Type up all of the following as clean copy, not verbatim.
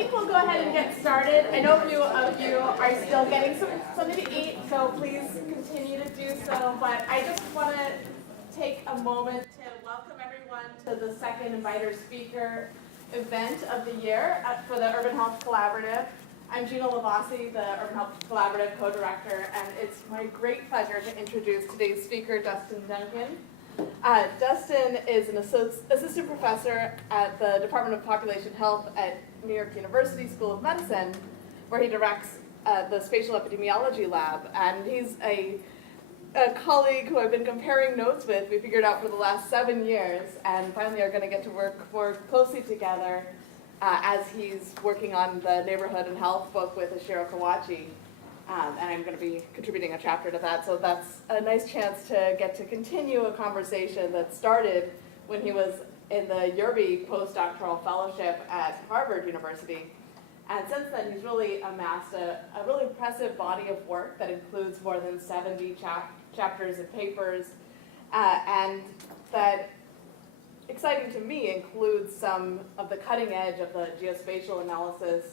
think we'll go ahead and get started. I know a few of you are still getting something to eat, so please continue to do so. But I just want to take a moment to welcome everyone to the second Inviter Speaker event of the year for the Urban Health Collaborative. I'm Gina Lavasi, the Urban Health Collaborative co-director, and it's my great pleasure to introduce today's speaker, Dustin Duncan. Dustin is an assistant professor at the Department of Population Health at New York University School of Medicine, where he directs the Spatial Epidemiology Lab. And he's a colleague who I've been comparing notes with, we figured out, for the last 7 years, and finally are going to get to work more closely together as he's working on the Neighborhood and Health book with Ashiro Kawachi. And I'm going to be contributing a chapter to that, so that's a nice chance to get to continue a conversation that started when he was in the Yerby postdoctoral fellowship at Harvard University. And since then, he's really amassed a really impressive body of work that includes more than 70 chapters and papers, and that, exciting to me, includes some of the cutting edge of the geospatial analysis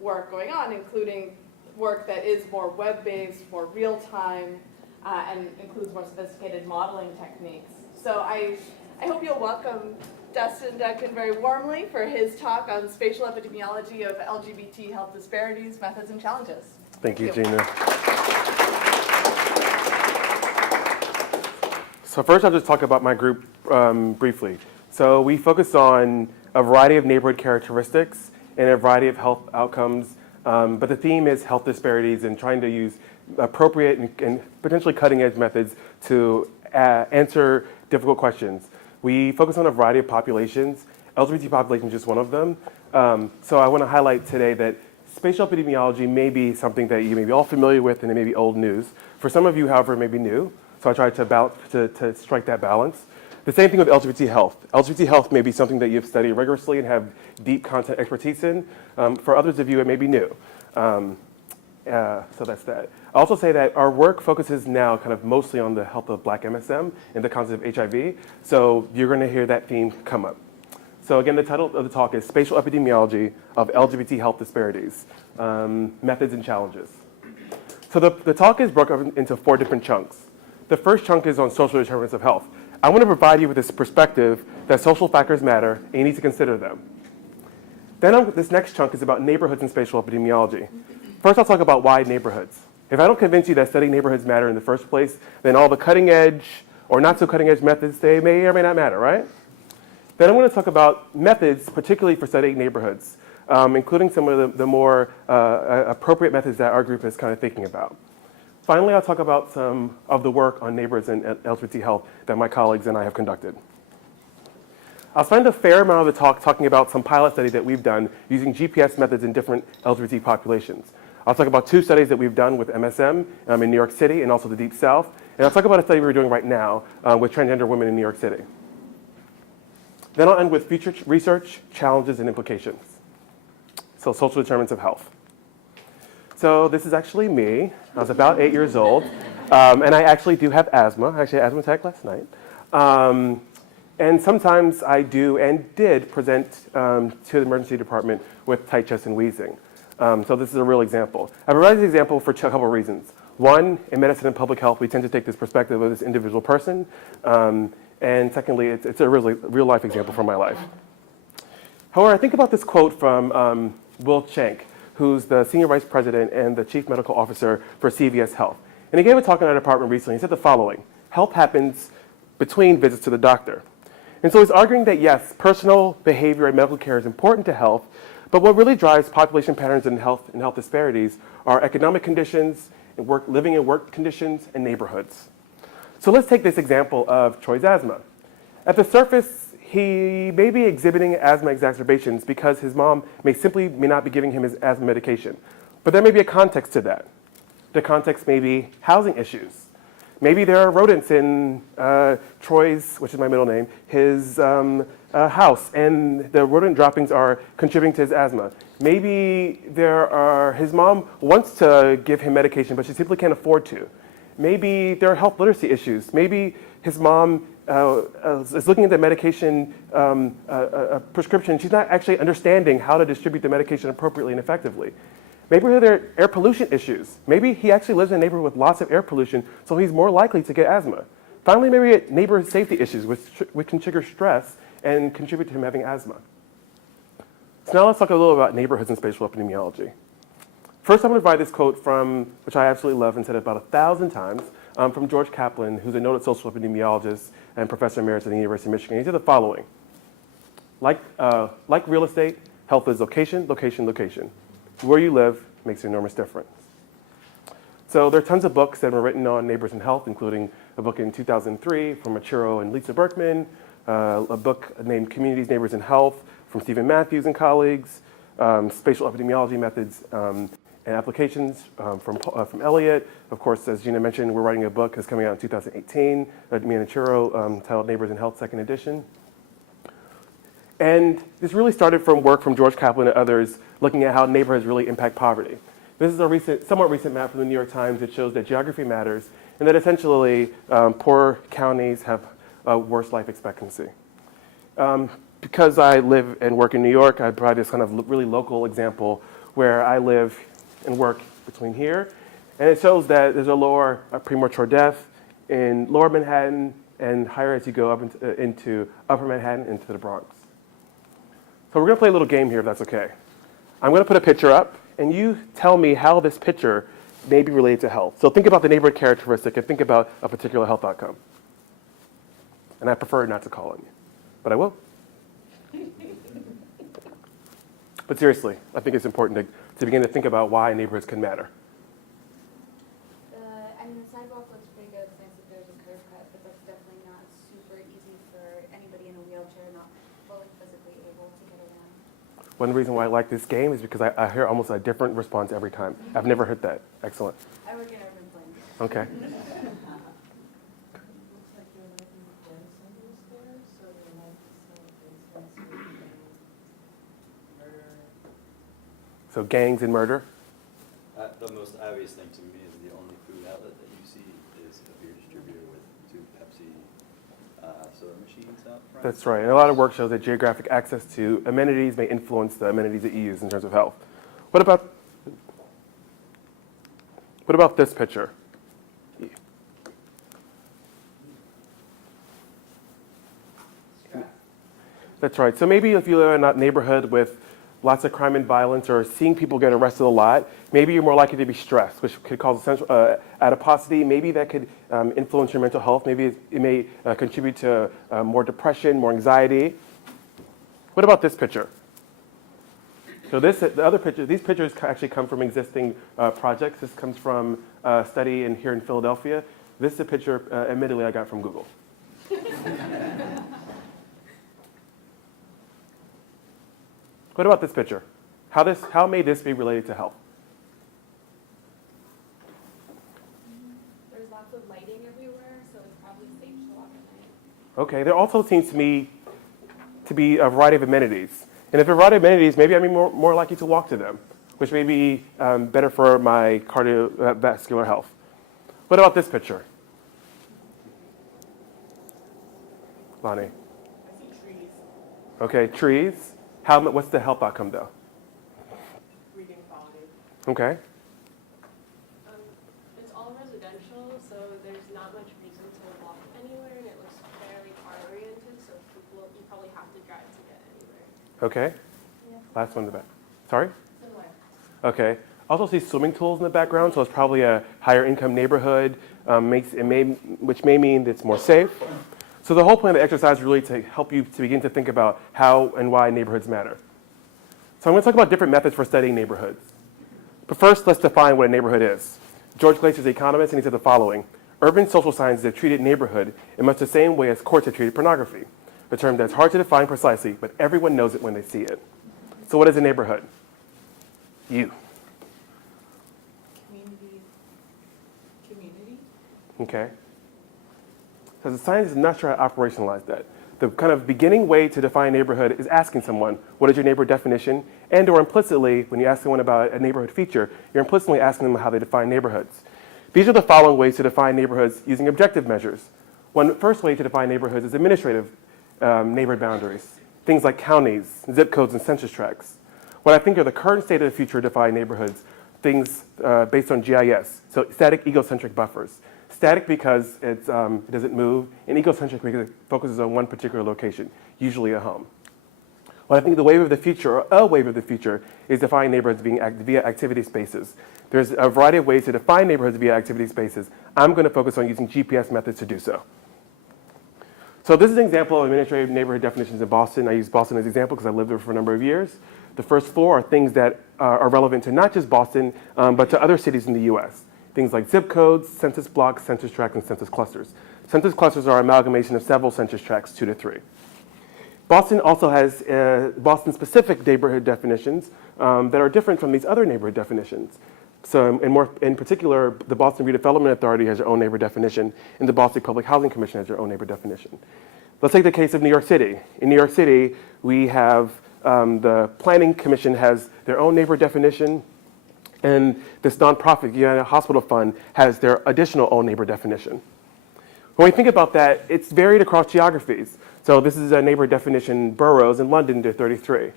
work going on, including work that is more web-based, more real-time, and includes more sophisticated modeling techniques. So I hope you'll welcome Dustin Duncan very warmly for his talk on spatial epidemiology of LGBT health disparities, methods, and challenges. Thank you, Gina. So first I'll just talk about my group briefly. So we focus on a variety of neighborhood characteristics and a variety of health outcomes. But the theme is health disparities and trying to use appropriate and potentially cutting-edge methods to answer difficult questions. We focus on a variety of populations. LGBT population is just one of them. So I want to highlight today that spatial epidemiology may be something that you may be all familiar with and it may be old news. For some of you, however, it may be new. So I tried to strike that balance. The same thing with LGBT health. LGBT health may be something that you've studied rigorously and have deep content expertise in. For others of you, it may be new. So that's that. I'll also say that our work focuses now kind of mostly on the health of Black MSM and the concept of HIV. So you're going to hear that theme come up. So again, the title of the talk is Spatial Epidemiology of LGBT Health Disparities, Methods and Challenges. So the talk is broken into 4 different chunks. The first chunk is on social determinants of health. I want to provide you with this perspective that social factors matter and you need to consider them. Then this next chunk is about neighborhoods and spatial epidemiology. First, I'll talk about why neighborhoods. If I don't convince you that studying neighborhoods matter in the first place, then all the cutting edge or not so cutting edge methods, they may or may not matter, right? Then I want to talk about methods, particularly for studying neighborhoods, including some of the more appropriate methods that our group is kind of thinking about. Finally, I'll talk about some of the work on neighborhoods and LGBT health that my colleagues and I have conducted. I'll spend a fair amount of the talk talking about some pilot studies that we've done using GPS methods in different LGBT populations. I'll talk about 2 studies that we've done with MSM in New York City and also the Deep South. And I'll talk about a study we're doing right now with transgender women in New York City. Then I'll end with future research, challenges, and implications. So social determinants of health. So this is actually me. I was about 8 years old, and I actually do have asthma. I actually had asthma attack last night. And sometimes I do and did present to the emergency department with tight chest and wheezing. So this is a real example. I provide this example for a couple of reasons. One, in medicine and public health, we tend to take this perspective of this individual person. And secondly, it's a real life example from my life. However, I think about this quote from Will Schenck, who's the Senior Vice President and the Chief Medical Officer for CVS Health. And he gave a talk in our department recently. He said the following: health happens between visits to the doctor. And so he's arguing that yes, personal behavior and medical care is important to health, but what really drives population patterns in health and health disparities are economic conditions, and living and work conditions, and neighborhoods. So let's take this example of Troy's asthma. At the surface, he may be exhibiting asthma exacerbations because his mom may not be giving him his asthma medication. But there may be a context to that. The context may be housing issues. Maybe there are rodents in Troy's, which is my middle name, his house, and the rodent droppings are contributing to his asthma. Maybe his mom wants to give him medication, but she simply can't afford to. Maybe there are health literacy issues. Maybe his mom is looking at the medication prescription, she's not actually understanding how to distribute the medication appropriately and effectively. Maybe there are air pollution issues. Maybe he actually lives in a neighborhood with lots of air pollution, so he's more likely to get asthma. Finally, maybe neighborhood safety issues, which can trigger stress and contribute to him having asthma. So now let's talk a little about neighborhoods and spatial epidemiology. First, I'm going to provide this quote from, which I absolutely love and said it about 1,000 times, from George Kaplan, who's a noted social epidemiologist and professor emeritus at the University of Michigan. He said the following: like real estate, health is location, location, location. Where you live makes an enormous difference. So there are tons of books that were written on neighbors and health, including a book in 2003 from Machiro and Lisa Berkman, a book named Communities, Neighbors, and Health from Stephen Matthews and colleagues, Spatial Epidemiology Methods and Applications from Elliott. Of course, as Gina mentioned, we're writing a book that's coming out in 2018, me and Machiro, titled Neighbors and Health, second edition. And this really started from work from George Kaplan and others looking at how neighborhoods really impact poverty. This is a somewhat recent map from the New York Times that shows that geography matters and that essentially poor counties have a worse life expectancy. Because I live and work in New York, I provide this kind of really local example where I live and work between here. And it shows that there's a lower premature death in lower Manhattan and higher as you go up into upper Manhattan, into the Bronx. So we're going to play a little game here, if that's okay. I'm going to put a picture up, and you tell me how this picture may be related to health. So think about the neighborhood characteristic and think about a particular health outcome. And I prefer not to call on you, but I will. But seriously, I think it's important to begin to think about why neighborhoods can matter. I mean, the sidewalk looks pretty good. It's nice that there's a curb cut, but that's definitely not super easy for anybody in a wheelchair not fully physically able to get around. One reason why I like this game is because I hear almost a different response every time. I've never heard that. Excellent. I work in urban planning. Okay. So gangs and murder? The most obvious thing to me is the only food outlet that you see is a beer distributor with 2 Pepsi soda machines out front. That's right. And a lot of work shows that geographic access to amenities may influence the amenities that you use in terms of health. What about this picture? That's right. So maybe if you live in a neighborhood with lots of crime and violence or seeing people get arrested a lot, maybe you're more likely to be stressed, which could cause adiposity. Maybe that could influence your mental health. Maybe it may contribute to more depression, more anxiety. What about this picture? So the other picture, these pictures actually come from existing projects. This comes from a study here in Philadelphia. This is a picture, admittedly, I got from Google. What about this picture? How may this be related to health? There's lots of lighting everywhere, so it's probably safe to walk at night. Okay, there also seems to me to be a variety of amenities. And if a variety of amenities, maybe I'm more likely to walk to them, which may be better for my cardiovascular health. What about this picture? Lonnie? I see trees, Okay, trees. What's the health outcome though? breathing quality. Okay. It's all residential, so there's not much reason to walk anywhere, and it looks fairly car-oriented, so you probably have to drive to get anywhere. Okay. Yeah. Last one in the back. Sorry? Similar. Okay. Also see swimming pools in the background, so it's probably a higher income neighborhood, which may mean that it's more safe. So the whole point of the exercise is really to help you to begin to think about how and why neighborhoods matter. So I'm going to talk about different methods for studying neighborhoods. But first, let's define what a neighborhood is. George Glaser is an economist, and he said the following: urban social sciences have treated neighborhood in much the same way as courts have treated pornography, a term that's hard to define precisely, but everyone knows it when they see it. So what is a neighborhood? You. Community. Okay. So the science is not sure how to operationalize that. The kind of beginning way to define neighborhood is asking someone, what is your neighborhood definition? And or implicitly, when you ask someone about a neighborhood feature, you're implicitly asking them how they define neighborhoods. These are the following ways to define neighborhoods using objective measures. One first way to define neighborhoods is administrative neighborhood boundaries, things like counties, zip codes, and census tracts. What I think are the current state of the future defined neighborhoods, things based on GIS, so static egocentric buffers. Static because it doesn't move, and egocentric because it focuses on one particular location, usually a home. What I think the wave of the future, or a wave of the future, is defining neighborhoods via activity spaces. There's a variety of ways to define neighborhoods via activity spaces. I'm going to focus on using GPS methods to do so. So this is an example of administrative neighborhood definitions in Boston. I use Boston as an example because I lived there for a number of years. The first four are things that are relevant to not just Boston, but to other cities in the US. Things like zip codes, census blocks, census tracts, and census clusters. Census clusters are an amalgamation of several census tracts, 2 to 3. Boston also has Boston-specific neighborhood definitions that are different from these other neighborhood definitions. So in particular, the Boston Redevelopment Authority has their own neighborhood definition, and the Boston Public Housing Commission has their own neighborhood definition. Let's take the case of New York City. In New York City, we have the Planning Commission has their own neighborhood definition, and this nonprofit, United Hospital Fund, has their additional own neighborhood definition. When we think about that, it's varied across geographies. So this is a neighborhood definition, boroughs in London, they're 33.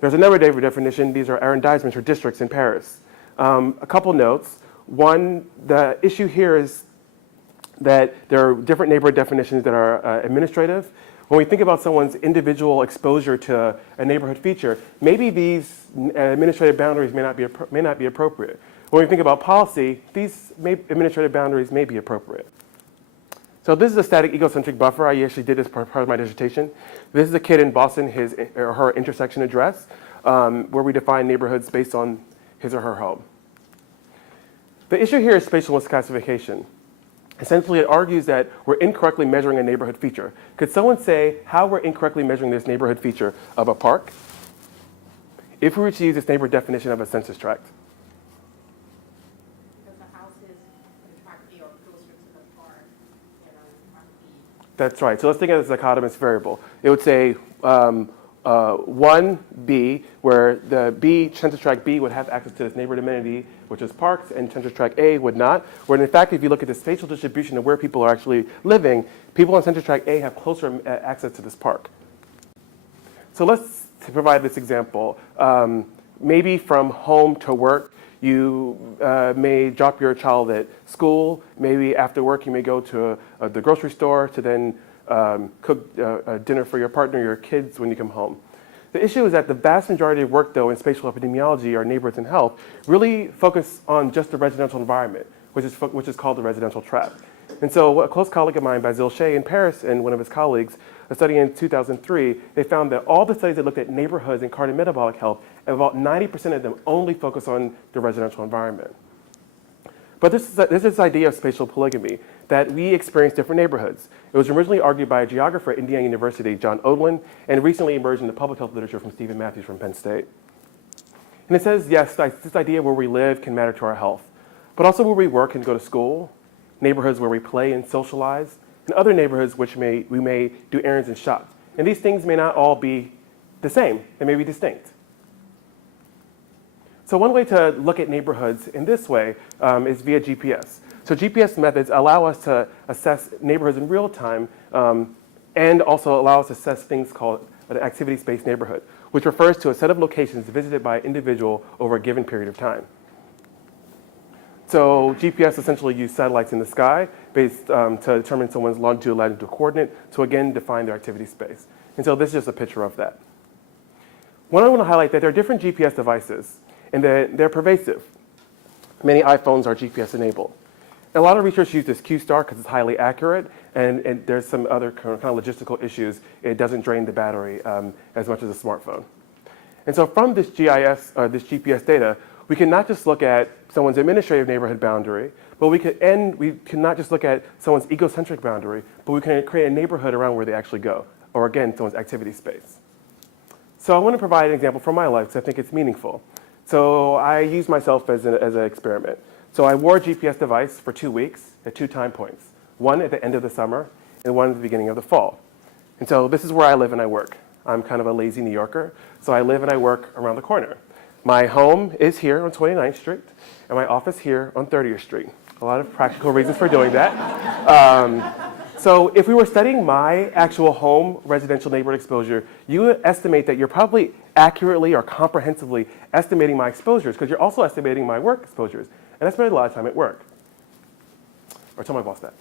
There's another neighborhood definition, these are arrondissements or districts in Paris. A couple notes. One, the issue here is that there are different neighborhood definitions that are administrative. When we think about someone's individual exposure to a neighborhood feature, maybe these administrative boundaries may not be appropriate. When we think about policy, these administrative boundaries may be appropriate. So this is a static egocentric buffer. I actually did this part of my dissertation. This is a kid in Boston, his or her intersection address, where we define neighborhoods based on his or her home. The issue here is spatial misclassification. Essentially, it argues that we're incorrectly measuring a neighborhood feature. Could someone say how we're incorrectly measuring this neighborhood feature of a park if we were to use this neighborhood definition of a census tract? Because the house is in tract B or closer to the park than on tract B. That's right. So let's think of it as a dichotomous variable. It would say 1B, where the census tract B would have access to this neighborhood amenity, which is parks, and census tract A would not. Where in fact, if you look at the spatial distribution of where people are actually living, people on census tract A have closer access to this park. So let's provide this example. Maybe from home to work, you may drop your child at school. Maybe after work, you may go to the grocery store to then cook dinner for your partner, your kids when you come home. The issue is that the vast majority of work, though, in spatial epidemiology or neighborhoods and health really focus on just the residential environment, which is called the residential trap. And so a close colleague of mine, Basile Shea in Paris, and one of his colleagues, a study in 2003, they found that all the studies that looked at neighborhoods and cardiometabolic health, about 90% of them only focus on the residential environment. But this is this idea of spatial polygamy, that we experience different neighborhoods. It was originally argued by a geographer at Indiana University, John Odlin, and recently emerged in the public health literature from Stephen Matthews from Penn State. And it says, yes, this idea where we live can matter to our health, but also where we work and go to school, neighborhoods where we play and socialize, and other neighborhoods which we may do errands and shop. And these things may not all be the same, they may be distinct. So one way to look at neighborhoods in this way is via GPS. So GPS methods allow us to assess neighborhoods in real time and also allow us to assess things called an activity-based neighborhood, which refers to a set of locations visited by an individual over a given period of time. So GPS essentially uses satellites in the sky based to determine someone's longitude, latitude coordinate to again define their activity space. And so this is just a picture of that. One I want to highlight that there are different GPS devices and they're pervasive. Many iPhones are GPS enabled. A lot of research use this Q-star because it's highly accurate, and there's some other kind of logistical issues. It doesn't drain the battery as much as a smartphone. And so from this this GPS data, we can not just look at someone's administrative neighborhood boundary, but we can not just look at someone's egocentric boundary, but we can create a neighborhood around where they actually go, or again, someone's activity space. So I want to provide an example from my life because I think it's meaningful. So I used myself as an experiment. So I wore a GPS device for 2 weeks at 2 time points, one at the end of the summer and one at the beginning of the fall. And so this is where I live and I work. I'm kind of a lazy New Yorker, so I live and I work around the corner. My home is here on 29th Street, and my office here on 30th Street. A lot of practical reasons for doing that. So if we were studying my actual home residential neighborhood exposure, you would estimate that you're probably accurately or comprehensively estimating my exposures because you're also estimating my work exposures. And I spend a lot of time at work. Or tell my boss that.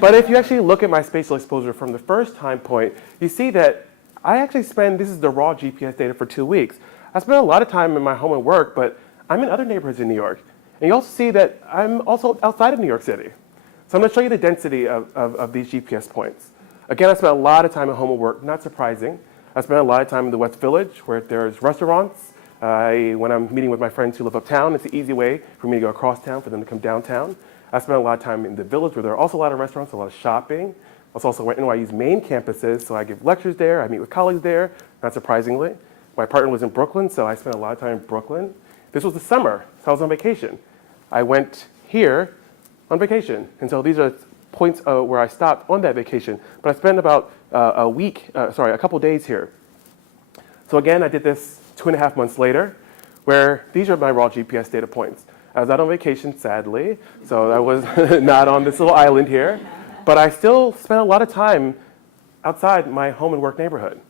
But if you actually look at my spatial exposure from the first time point, you see that I actually spend, this is the raw GPS data for 2 weeks. I spend a lot of time in my home and work, but I'm in other neighborhoods in New York. And you also see that I'm also outside of New York City. So I'm going to show you the density of these GPS points. Again, I spent a lot of time at home and work, not surprising. I spent a lot of time in the West Village where there's restaurants. When I'm meeting with my friends who live uptown, it's an easy way for me to go across town for them to come downtown. I spent a lot of time in the Village where there are also a lot of restaurants, a lot of shopping. I also went to NYU's main campuses, so I give lectures there. I meet with colleagues there, not surprisingly. My partner was in Brooklyn, so I spent a lot of time in Brooklyn. This was the summer, so I was on vacation. I went here on vacation. And so these are points where I stopped on that vacation. But I spent about a couple days here. So again, I did this 2.5 months later, where these are my raw GPS data points. I was out on vacation, sadly, so I was not on this little island here. But I still spent a lot of time outside my home and work neighborhood.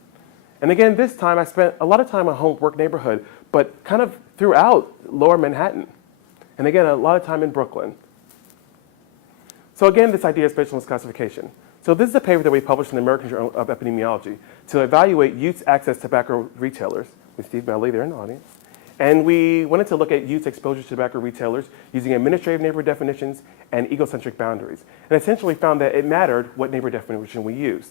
And again, this time I spent a lot of time in my home work neighborhood, but kind of throughout lower Manhattan. And again, a lot of time in Brooklyn. So again, this idea of spatial misclassification. So this is a paper that we published in the American Journal of Epidemiology to evaluate youth access to tobacco retailers, with Steve Melley there in the audience. And we wanted to look at youth exposure to tobacco retailers using administrative neighborhood definitions and egocentric boundaries. And essentially found that it mattered what neighborhood definition we used.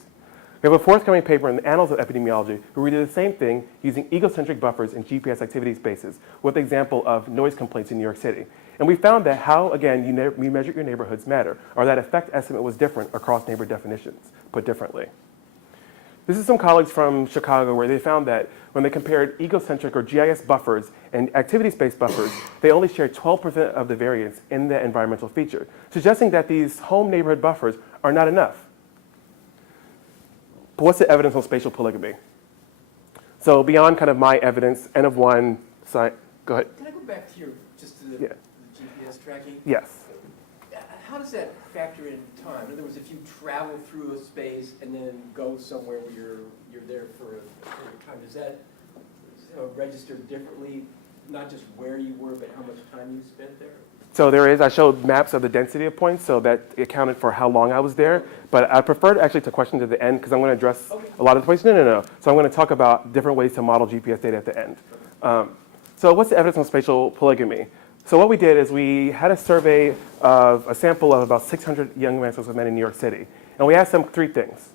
We have a forthcoming paper in the Annals of Epidemiology where we did the same thing using egocentric buffers and GPS activity spaces with the example of noise complaints in New York City. And we found that how, again, you measure your neighborhoods matter, or that effect estimate was different across neighborhood definitions, put differently. This is some colleagues from Chicago where they found that when they compared egocentric or GIS buffers and activity space buffers, they only shared 12% of the variance in the environmental feature, suggesting that these home neighborhood buffers are not enough. But what's the evidence on spatial polygamy? So beyond kind of my evidence, N of 1, go ahead. Can I go back to the GPS tracking? Yes. How does that factor in time? In other words, if you travel through a space and then go somewhere where you're there for a period of time, does that register differently, not just where you were, but how much time you spent there? So there is, I showed maps of the density of points, so that accounted for how long I was there. But I preferred actually to question to the end because I'm going to address a lot of the points. No. So I'm going to talk about different ways to model GPS data at the end. So what's the evidence on spatial polygamy? So what we did is we had a survey of a sample of about 600 young men in New York City. And we asked them 3 things.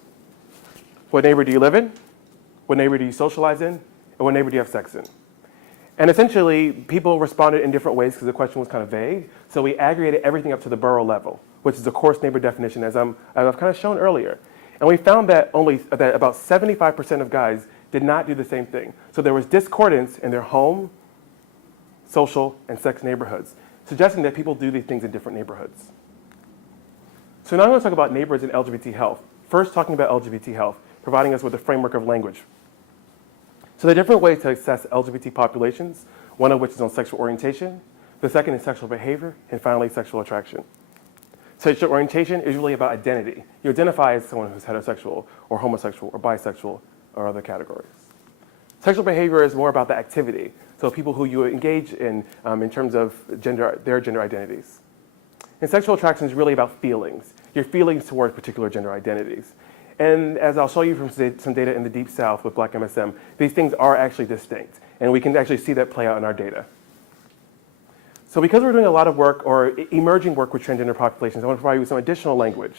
What neighborhood do you live in? What neighborhood do you socialize in? And what neighborhood do you have sex in? And essentially, people responded in different ways because the question was kind of vague. So we aggregated everything up to the borough level, which is the coarse neighborhood definition, as I've kind of shown earlier. And we found that that about 75% of guys did not do the same thing. So there was discordance in their home, social, and sex neighborhoods, suggesting that people do these things in different neighborhoods. So now I'm going to talk about neighborhoods and LGBT health. First, talking about LGBT health, providing us with a framework of language. So there are different ways to assess LGBT populations, one of which is on sexual orientation, the second is sexual behavior, and finally, sexual attraction. Sexual orientation is really about identity. You identify as someone who's heterosexual or homosexual or bisexual or other categories. Sexual behavior is more about the activity, so people who you engage in terms of their gender identities. And sexual attraction is really about feelings, your feelings towards particular gender identities. And as I'll show you from some data in the Deep South with Black MSM, these things are actually distinct. And we can actually see that play out in our data. So because we're doing a lot of work or emerging work with transgender populations, I want to provide you with some additional language.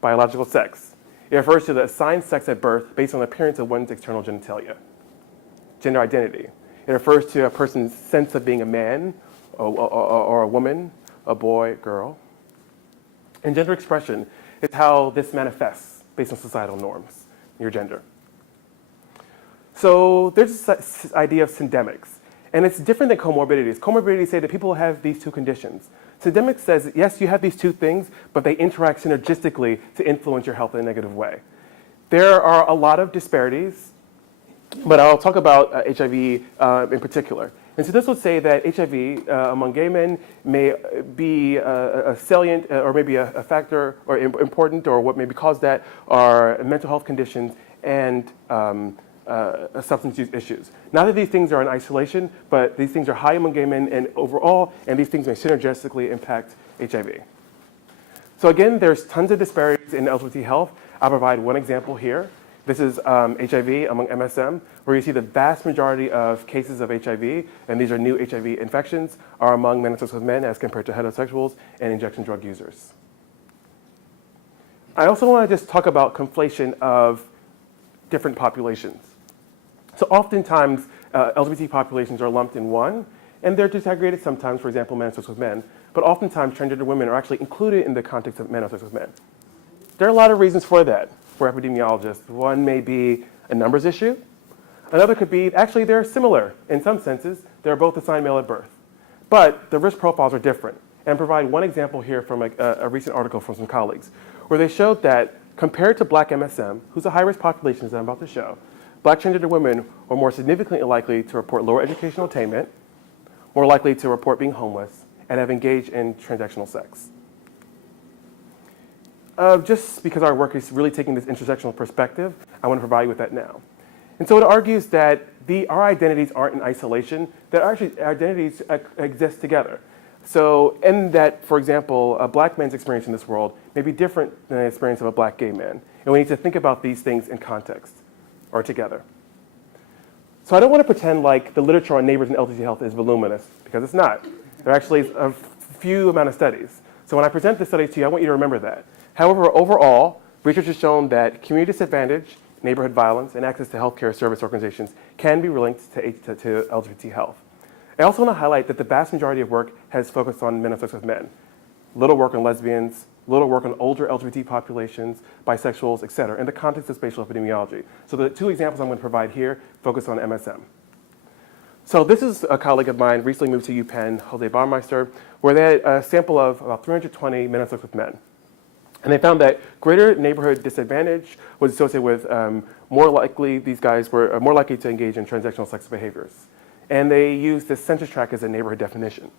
Biological sex. It refers to the assigned sex at birth based on the appearance of one's external genitalia. Gender identity. It refers to a person's sense of being a man or a woman, a boy, girl. And gender expression is how this manifests based on societal norms, your gender. So there's this idea of syndemics, and it's different than comorbidities. Comorbidities say that people have these 2 conditions. Syndemics says, yes, you have these 2 things, but they interact synergistically to influence your health in a negative way. There are a lot of disparities, but I'll talk about HIV in particular. And so this would say that HIV among gay men may be a salient or maybe a factor or important, or what maybe caused that are mental health conditions and substance use issues. Not that these things are in isolation, but these things are high among gay men and overall, and these things may synergistically impact HIV. So again, there's tons of disparities in LGBT health. I'll provide one example here. This is HIV among MSM, where you see the vast majority of cases of HIV, and these are new HIV infections, are among men and sex with men as compared to heterosexuals and injection drug users. I also want to just talk about conflation of different populations. So oftentimes, LGBT populations are lumped in one, and they're disaggregated sometimes, for example, men and sex with men, but oftentimes transgender women are actually included in the context of men and sex with men. There are a lot of reasons for that for epidemiologists. One may be a numbers issue. Another could be, actually, they're similar in some senses. They're both assigned male at birth. But the risk profiles are different. And I provide one example here from a recent article from some colleagues, where they showed that compared to black MSM, who's a high-risk population, as I'm about to show, black transgender women are more significantly likely to report lower educational attainment, more likely to report being homeless, and have engaged in transactional sex. Just because our work is really taking this intersectional perspective, I want to provide you with that now. And so it argues that our identities aren't in isolation, that actually identities exist together. So in that, for example, a black man's experience in this world may be different than the experience of a black gay man. And we need to think about these things in context or together. So I don't want to pretend like the literature on neighbors and LGBT health is voluminous, because it's not. There are actually a few amount of studies. So when I present the studies to you, I want you to remember that. However, overall, research has shown that community disadvantage, neighborhood violence, and access to healthcare service organizations can be linked to LGBT health. I also want to highlight that the vast majority of work has focused on men and sex with men. Little work on lesbians, little work on older LGBT populations, bisexuals, et cetera, in the context of spatial epidemiology. So the two examples I'm going to provide here focus on MSM. So this is a colleague of mine, recently moved to UPenn, Jose Baumeister, where they had a sample of about 320 men and sex with men. And they found that greater neighborhood disadvantage was associated with these guys were more likely to engage in transactional sex behaviors. And they used this census tract as a neighborhood definition.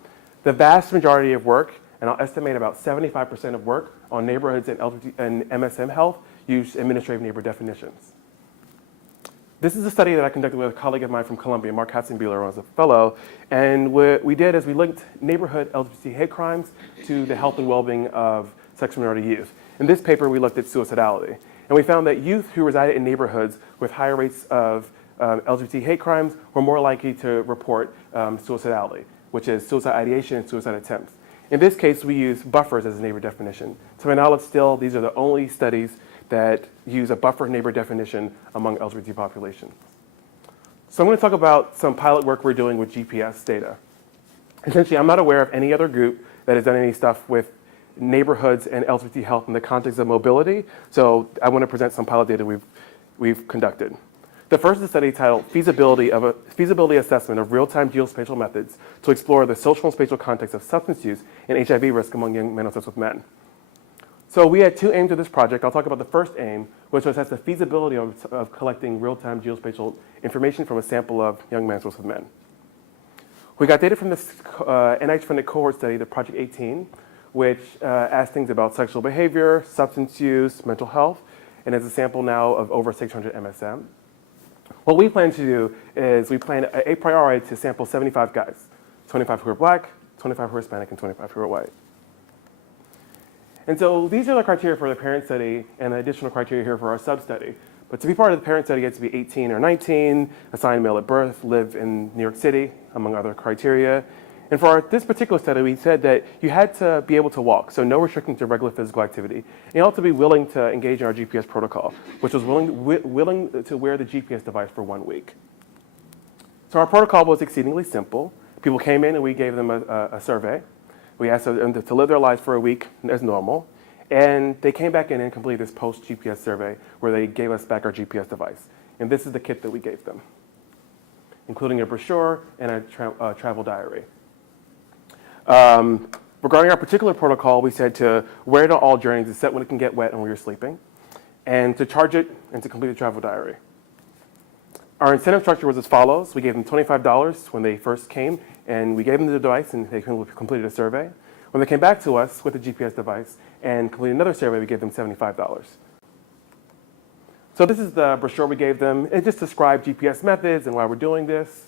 The vast majority of work, and I'll estimate about 75% of work on neighborhoods and LGBT and MSM health, used administrative neighborhood definitions. This is a study that I conducted with a colleague of mine from Columbia, Mark Katzenbuehler, was a fellow. And what we did is we linked neighborhood LGBT hate crimes to the health and well-being of sexual minority youth. In this paper, we looked at suicidality. And we found that youth who resided in neighborhoods with higher rates of LGBT hate crimes were more likely to report suicidality, which is suicide ideation and suicide attempts. In this case, we use buffers as a neighbor definition. To my knowledge still, these are the only studies that use a buffer neighbor definition among LGBT populations. So I'm going to talk about some pilot work we're doing with GPS data. Essentially, I'm not aware of any other group that has done any stuff with neighborhoods and LGBT health in the context of mobility. So I want to present some pilot data we've conducted. The first is a study titled Feasibility Assessment of Real-Time Geospatial Methods to Explore the Social and Spatial Context of Substance Use and HIV Risk Among Young Men and Sex with Men. So we had two aims of this project. I'll talk about the first aim, which was assess the feasibility of collecting real-time geospatial information from a sample of young men and sex with men. We got data from this NIH-funded cohort study, the Project 18, which asked things about sexual behavior, substance use, mental health, and is a sample now of over 600 MSM. What we plan to do is we plan a priori to sample 75 guys, 25 who are black, 25 who are Hispanic, and 25 who are white. And so these are the criteria for the parent study and the additional criteria here for our sub-study. But to be part of the parent study, you have to be 18 or 19, assigned male at birth, live in New York City, among other criteria. And for this particular study, we said that you had to be able to walk, so no restriction to regular physical activity. And you also be willing to engage in our GPS protocol, which was willing to wear the GPS device for 1 week. So our protocol was exceedingly simple. People came in and we gave them a survey. We asked them to live their lives for a week as normal. And they came back in and completed this post-GPS survey where they gave us back our GPS device. And this is the kit that we gave them, including a brochure and a travel diary. Regarding our particular protocol, we said to wear it on all journeys except when it can get wet and when you're sleeping, and to charge it and to complete the travel diary. Our incentive structure was as follows. We gave them $25 when they first came, and we gave them the device, and they completed a survey. When they came back to us with the GPS device and completed another survey, we gave them $75. So this is the brochure we gave them. It just described GPS methods and why we're doing this.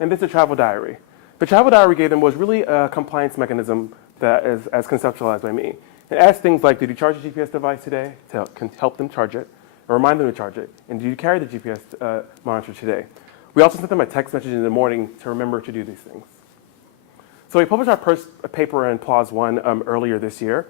And this is a travel diary. The travel diary we gave them was really a compliance mechanism that is as conceptualized by me. It asked things like, did you charge a GPS device today? To help them charge it, or remind them to charge it. And did you carry the GPS monitor today? We also sent them a text message in the morning to remember to do these things. So we published our first paper in PLOS 1 earlier this year.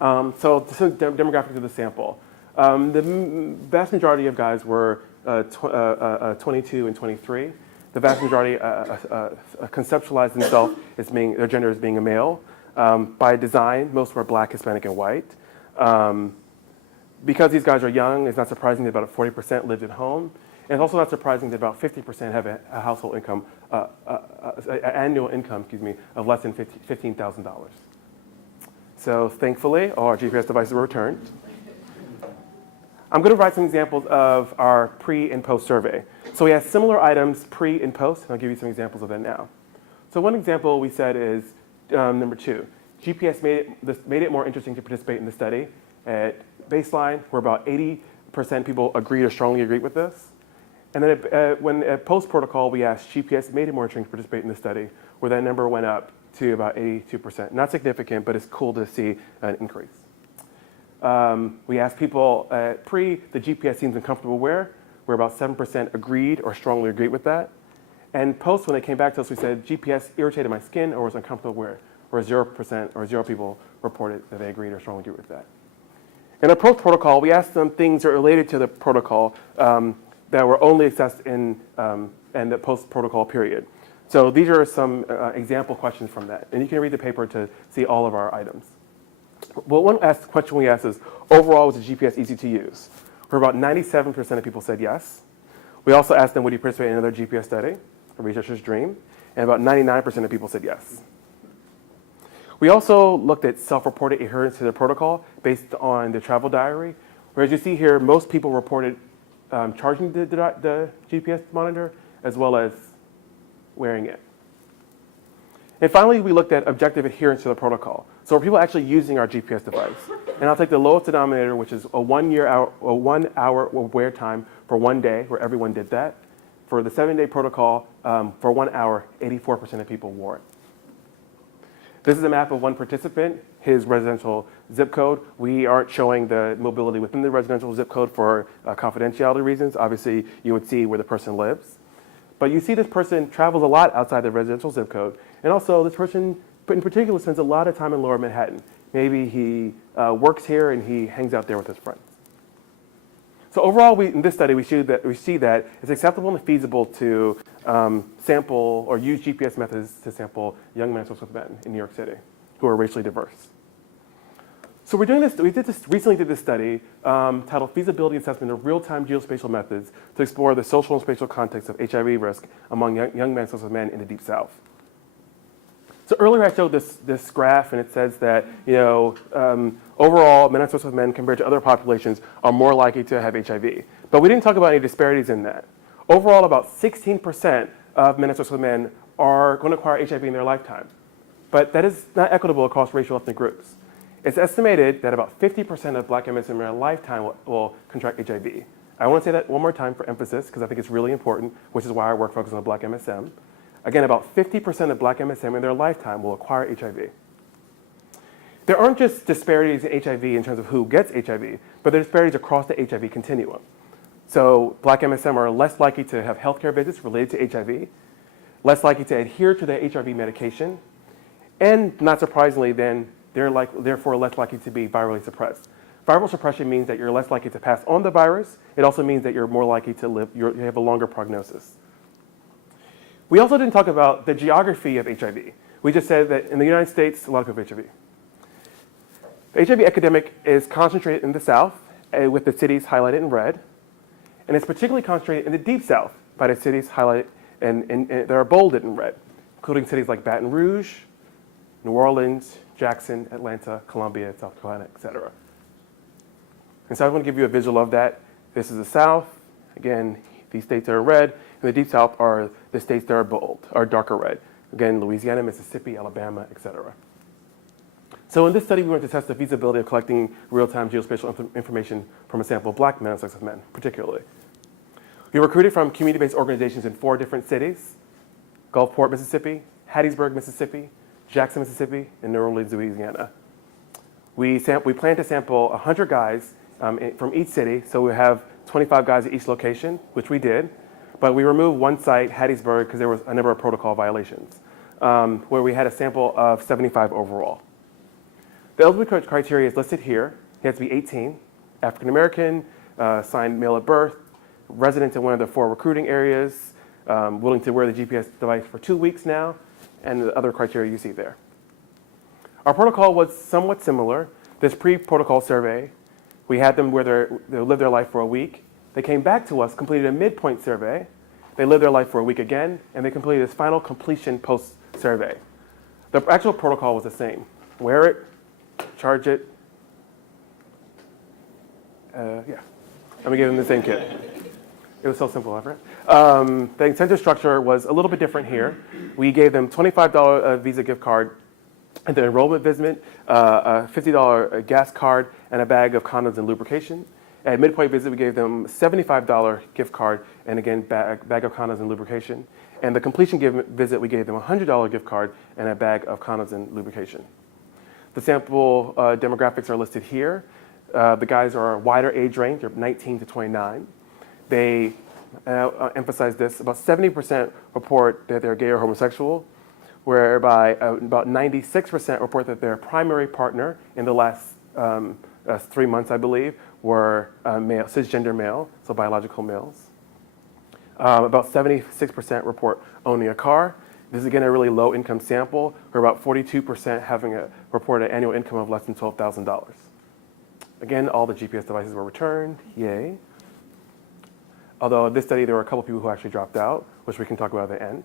So this is demographics of the sample. The vast majority of guys were 22 and 23. The vast majority conceptualized themselves as being, their gender as being a male. By design, most were Black, Hispanic, and white. Because these guys are young, it's not surprising that about 40% lived at home. And it's also not surprising that about 50% have a household income, annual income, of less than $15,000. So thankfully, all our GPS devices were returned. I'm going to provide some examples of our pre and post survey. So we have similar items pre and post, and I'll give you some examples of that now. So one example we said is number 2. GPS made it more interesting to participate in the study. At baseline, where about 80% people agreed or strongly agreed with this. And then when at post protocol, we asked GPS made it more interesting to participate in the study, where that number went up to about 82%. Not significant, but it's cool to see an increase. We asked people at pre, the GPS seems uncomfortable where about 7% agreed or strongly agreed with that. And post, when they came back to us, we said GPS irritated my skin or was uncomfortable where 0% or 0 people reported that they agreed or strongly agreed with that. In our post protocol, we asked them things that are related to the protocol that were only assessed in the post protocol period. So these are some example questions from that. And you can read the paper to see all of our items. Well, one question we asked is, overall, was the GPS easy to use? Where about 97% of people said yes. We also asked them, would you participate in another GPS study, a researcher's dream? And about 99% of people said yes. We also looked at self-reported adherence to the protocol based on the travel diary, where as you see here, most people reported charging the GPS monitor as well as wearing it. And finally, we looked at objective adherence to the protocol. So are people actually using our GPS device? And I'll take the lowest denominator, which is a 1 hour wear time for 1 day, where everyone did that. For the 7-day protocol, for 1 hour, 84% of people wore it. This is a map of one participant, his residential zip code. We aren't showing the mobility within the residential zip code for confidentiality reasons. Obviously, you would see where the person lives. But you see this person travels a lot outside the residential zip code. And also, this person in particular spends a lot of time in Lower Manhattan. Maybe he works here and he hangs out there with his friends. So overall, in this study, we see that it's acceptable and feasible to sample or use GPS methods to sample young men with men in New York City who are racially diverse. So we're doing this. We recently did this study titled "Feasibility Assessment of Real-Time Geospatial Methods to Explore the Social and Spatial Context of HIV Risk Among Young Men with Men in the Deep South." So earlier I showed this graph, and it says that overall, men with men compared to other populations are more likely to have HIV. But we didn't talk about any disparities in that. Overall, about 16% of men with men are going to acquire HIV in their lifetime. But that is not equitable across racial ethnic groups. It's estimated that about 50% of Black MSM in their lifetime will contract HIV. I want to say that one more time for emphasis, because I think it's really important, which is why our work focuses on Black MSM. Again, about 50% of Black MSM in their lifetime will acquire HIV. There aren't just disparities in HIV in terms of who gets HIV, but there are disparities across the HIV continuum. So Black MSM are less likely to have healthcare visits related to HIV, less likely to adhere to their HIV medication, and not surprisingly, then they're therefore less likely to be virally suppressed. Viral suppression means that you're less likely to pass on the virus. It also means that you're more likely to live, you have a longer prognosis. We also didn't talk about the geography of HIV. We just said that in the United States, a lot of people have HIV. The HIV epidemic is concentrated in the South, with the cities highlighted in red. And it's particularly concentrated in the Deep South by the cities highlighted and that are bolded in red, including cities like Baton Rouge, New Orleans, Jackson, Atlanta, Columbia, South Carolina, et cetera. And so I want to give you a visual of that. This is the South. Again, these states that are red, and the Deep South are the states that are bold, or darker red. Again, Louisiana, Mississippi, Alabama, etc. So in this study, we wanted to test the feasibility of collecting real-time geospatial information from a sample of black men and sexist men, particularly. We recruited from community-based organizations in 4 different cities: Gulfport, Mississippi, Hattiesburg, Mississippi, Jackson, Mississippi, and New Orleans, Louisiana. We plan to sample 100 guys from each city, so we have 25 guys at each location, which we did, but we removed one site, Hattiesburg, because there was a number of protocol violations, where we had a sample of 75 overall. The eligibility criteria is listed here. He has to be 18, African American, signed male at birth, resident in one of the 4 recruiting areas, willing to wear the GPS device for 2 weeks now, and the other criteria you see there. Our protocol was somewhat similar. This pre-protocol survey, we had them where they lived their life for a week. They came back to us, completed a midpoint survey. They lived their life for a week again, and they completed this final completion post-survey. The actual protocol was the same. Wear it, charge it. Yeah, and we gave them the same kit. It was so simple, right? The incentive structure was a little bit different here. We gave them $25 Visa gift card and the enrollment visit, a $50 gas card, and a bag of condoms and lubrication. At midpoint visit, we gave them $75 gift card and again, bag of condoms and lubrication. And the completion visit, we gave them a $100 gift card and a bag of condoms and lubrication. The sample demographics are listed here. The guys are a wider age range, they're 19 to 29. They emphasize this, about 70% report that they're gay or homosexual, whereby about 96% report that their primary partner in the last 3 months, I believe, were male, cisgender male, so biological males. About 76% report owning a car. This is again a really low income sample, where about 42% having reported annual income of less than $12,000. Again, all the GPS devices were returned, yay. Although in this study, there were a couple people who actually dropped out, which we can talk about at the end.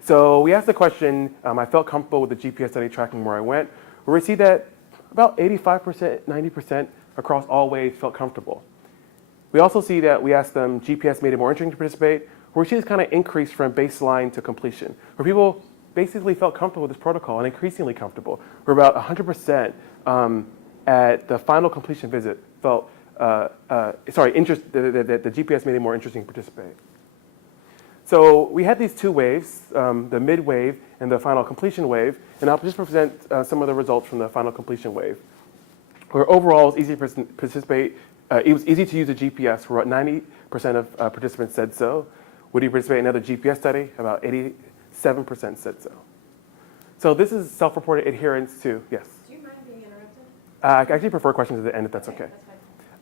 So we asked the question, I felt comfortable with the GPS study tracking where I went, where we see that about 85%, 90% across all waves felt comfortable. We also see that we asked them, GPS made it more interesting to participate, where we see this kind of increase from baseline to completion, where people basically felt comfortable with this protocol and increasingly comfortable. We're about 100% at the final completion visit felt, the GPS made it more interesting to participate. So we had these 2 waves, the mid wave and the final completion wave, and I'll just present some of the results from the final completion wave. Where overall it was easy to participate, it was easy to use a GPS, where about 90% of participants said so. Would you participate in another GPS study? About 87% said so. So this is self-reported adherence to, yes? Do you mind being interrupted? I actually prefer questions at the end if that's okay. That's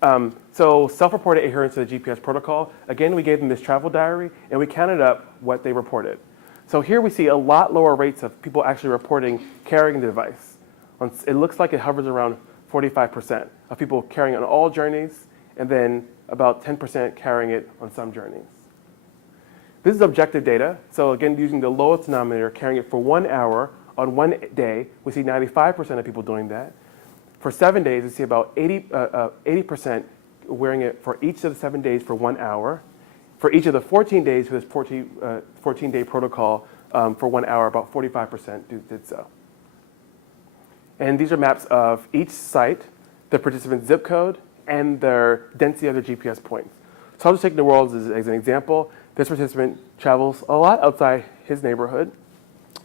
fine. So self-reported adherence to the GPS protocol, again, we gave them this travel diary and we counted up what they reported. So here we see a lot lower rates of people actually reporting carrying the device. It looks like it hovers around 45% of people carrying on all journeys, and then about 10% carrying it on some journeys. This is objective data. So again, using the lowest denominator, carrying it for 1 hour on 1 day, we see 95% of people doing that. For 7 days, we see about 80% wearing it for each of the 7 days for 1 hour. For each of the 14 days for this 14-day protocol for 1 hour, about 45% did so. And these are maps of each site, the participant's zip code, and their density of their GPS points. So I'll just take New Orleans as an example. This participant travels a lot outside his neighborhood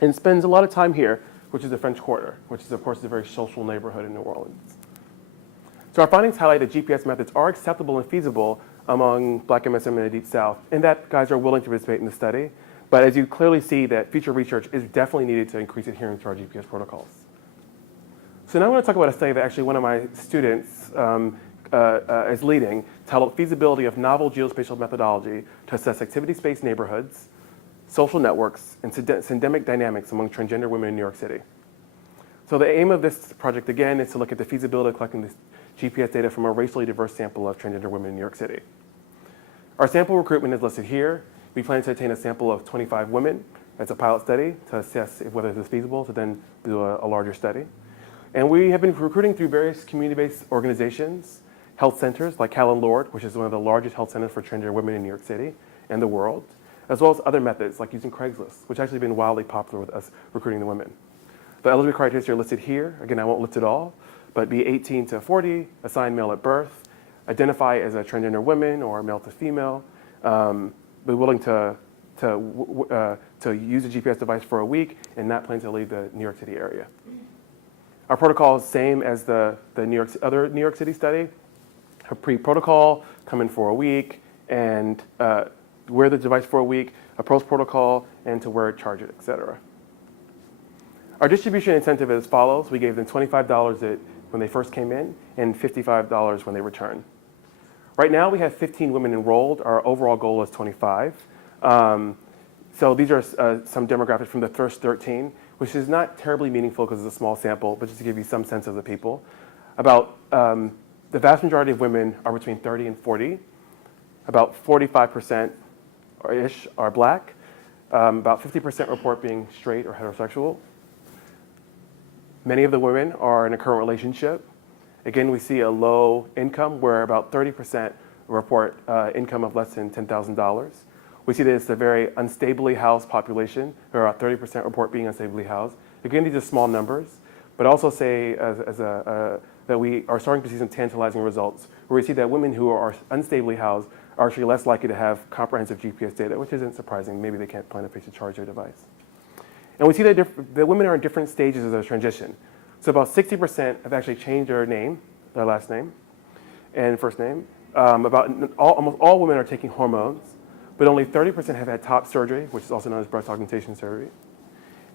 and spends a lot of time here, which is the French Quarter, which is, of course, a very social neighborhood in New Orleans. So our findings highlight that GPS methods are acceptable and feasible among Black MSM in the Deep South, and that guys are willing to participate in the study. But as you clearly see, that future research is definitely needed to increase adherence to our GPS protocols. So now I want to talk about a study that actually one of my students is leading, titled Feasibility of Novel Geospatial Methodology to Assess Activity-Based Neighborhoods, Social Networks, and Syndemic Dynamics Among Transgender Women in New York City. So the aim of this project, again, is to look at the feasibility of collecting this GPS data from a racially diverse sample of transgender women in New York City. Our sample recruitment is listed here. We plan to obtain a sample of 25 women as a pilot study to assess whether this is feasible to then do a larger study. And we have been recruiting through various community-based organizations, health centers like Callan Lord, which is one of the largest health centers for transgender women in New York City and the world, as well as other methods like using Craigslist, which has actually been wildly popular with us recruiting the women. The eligibility criteria are listed here. Again, I won't list it all, but be 18 to 40, assigned male at birth, identify as a transgender woman or male to female, be willing to use a GPS device for a week and not plan to leave the New York City area. Our protocol is same as the other New York City study. A pre-protocol, come in for a week, and wear the device for a week, a post-protocol, and to wear it, charge it, et cetera. Our distribution incentive is as follows. We gave them $25 when they first came in and $55 when they return. Right now, we have 15 women enrolled. Our overall goal is 25. So these are some demographics from the first 13, which is not terribly meaningful because it's a small sample, but just to give you some sense of the people. About the vast majority of women are between 30 and 40. About 45%-ish are black. About 50% report being straight or heterosexual. Many of the women are in a current relationship. Again, we see a low income where about 30% report income of less than $10,000. We see that it's a very unstably housed population, where about 30% report being unstably housed. Again, these are small numbers, but also say that we are starting to see some tantalizing results, where we see that women who are unstably housed are actually less likely to have comprehensive GPS data, which isn't surprising. Maybe they can't plan a place to charge their device. And we see that the women are in different stages of their transition. So about 60% have actually changed their name, their last name, and first name. Almost all women are taking hormones, but only 30% have had top surgery, which is also known as breast augmentation surgery.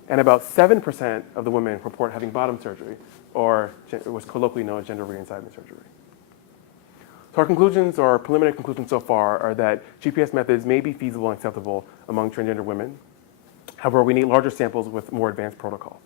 And about 7% of the women report having bottom surgery, or what's colloquially known as gender reassignment surgery. So our conclusions, or preliminary conclusions so far, are that GPS methods may be feasible and acceptable among transgender women. However, we need larger samples with more advanced protocols.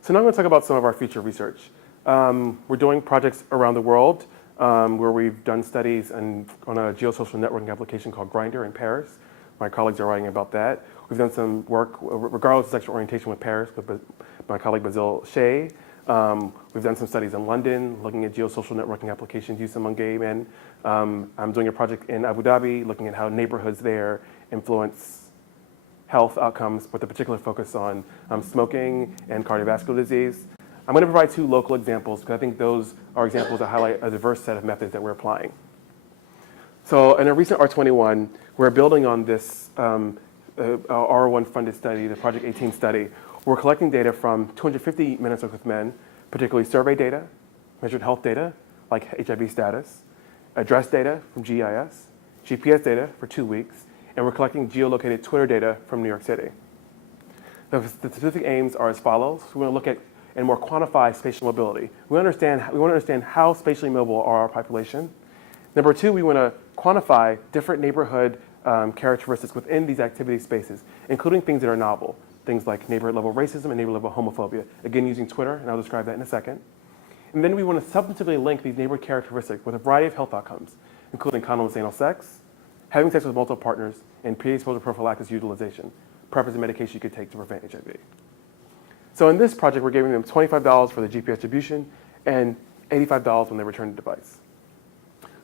So now I'm going to talk about some of our future research. We're doing projects around the world where we've done studies on a geosocial networking application called Grindr in Paris. My colleagues are writing about that. We've done some work, regardless of sexual orientation, with Paris, with my colleague Basil Shea. We've done some studies in London, looking at geosocial networking applications used among gay men. I'm doing a project in Abu Dhabi, looking at how neighborhoods there influence health outcomes with a particular focus on smoking and cardiovascular disease. I'm going to provide two local examples because I think those are examples that highlight a diverse set of methods that we're applying. So in a recent R21, we're building on this R1 funded study, the Project 18 study. We're collecting data from 250 minutes with men, particularly survey data, measured health data like HIV status, address data from GIS, GPS data for 2 weeks, and we're collecting geolocated Twitter data from New York City. The specific aims are as follows. We want to look at and more quantify spatial mobility. We want to understand how spatially mobile are our population. Number two, we want to quantify different neighborhood characteristics within these activity spaces, including things that are novel, things like neighborhood level racism and neighborhood level homophobia, again using Twitter, and I'll describe that in a second. And then we want to substantively link these neighborhood characteristics with a variety of health outcomes, including condoms anal sex, having sex with multiple partners, and pre-exposure prophylaxis utilization, preference of medication you could take to prevent HIV. So in this project, we're giving them $25 for the GPS distribution and $85 when they return the device.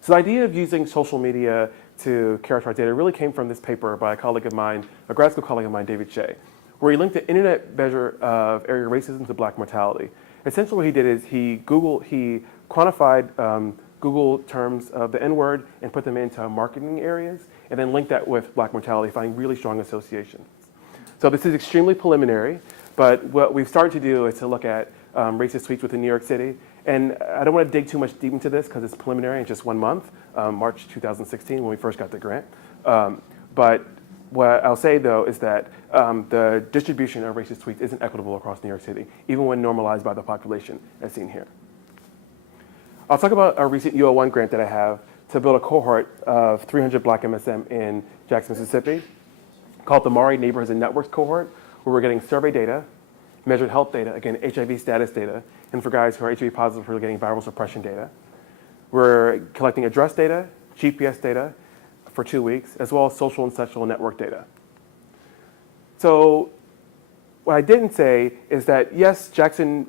So the idea of using social media to characterize data really came from this paper by a colleague of mine, a grad school colleague of mine, David Shea, where he linked the internet measure of area racism to black mortality. Essentially what he did is he quantified Google terms of the N-word and put them into marketing areas, and then linked that with black mortality, finding really strong associations. So this is extremely preliminary, but what we've started to do is to look at racist tweets within New York City. And I don't want to dig too much deep into this because it's preliminary, it's just 1 month, March 2016 when we first got the grant. But what I'll say though is that the distribution of racist tweets isn't equitable across New York City, even when normalized by the population as seen here. I'll talk about a recent UO1 grant that I have to build a cohort of 300 black MSM in Jackson, Mississippi, called the Mari Neighborhoods and Networks cohort, where we're getting survey data, measured health data, again, HIV status data, and for guys who are HIV positive, we're getting viral suppression data. We're collecting address data, GPS data for 2 weeks, as well as social and sexual network data. So what I didn't say is that, yes, Jackson,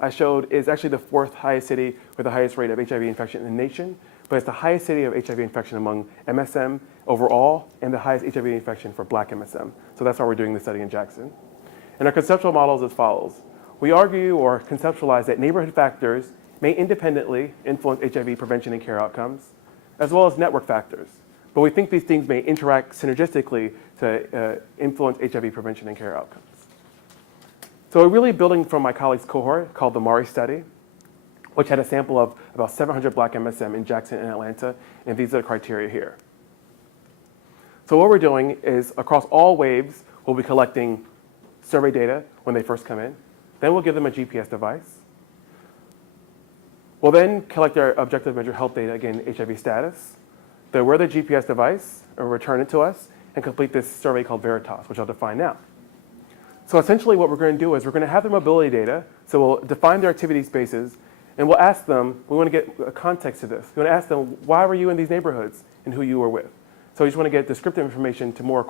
I showed, is actually the 4th highest city with the highest rate of HIV infection in the nation, but it's the highest city of HIV infection among MSM overall, and the highest HIV infection for Black MSM. So that's why we're doing this study in Jackson. And our conceptual model is as follows. We argue or conceptualize that neighborhood factors may independently influence HIV prevention and care outcomes, as well as network factors. But we think these things may interact synergistically to influence HIV prevention and care outcomes. So we're really building from my colleague's cohort called the MARI study, which had a sample of about 700 Black MSM in Jackson and Atlanta, and these are the criteria here. So what we're doing is across all waves, we'll be collecting survey data when they first come in. Then we'll give them a GPS device. We'll then collect our objective measure health data, again, HIV status. They'll wear the GPS device or return it to us and complete this survey called VERITAS, which I'll define now. So essentially what we're going to do is we're going to have their mobility data. So we'll define their activity spaces and we'll ask them, we want to get a context to this. We want to ask them, why were you in these neighborhoods and who you were with? So we just want to get descriptive information to more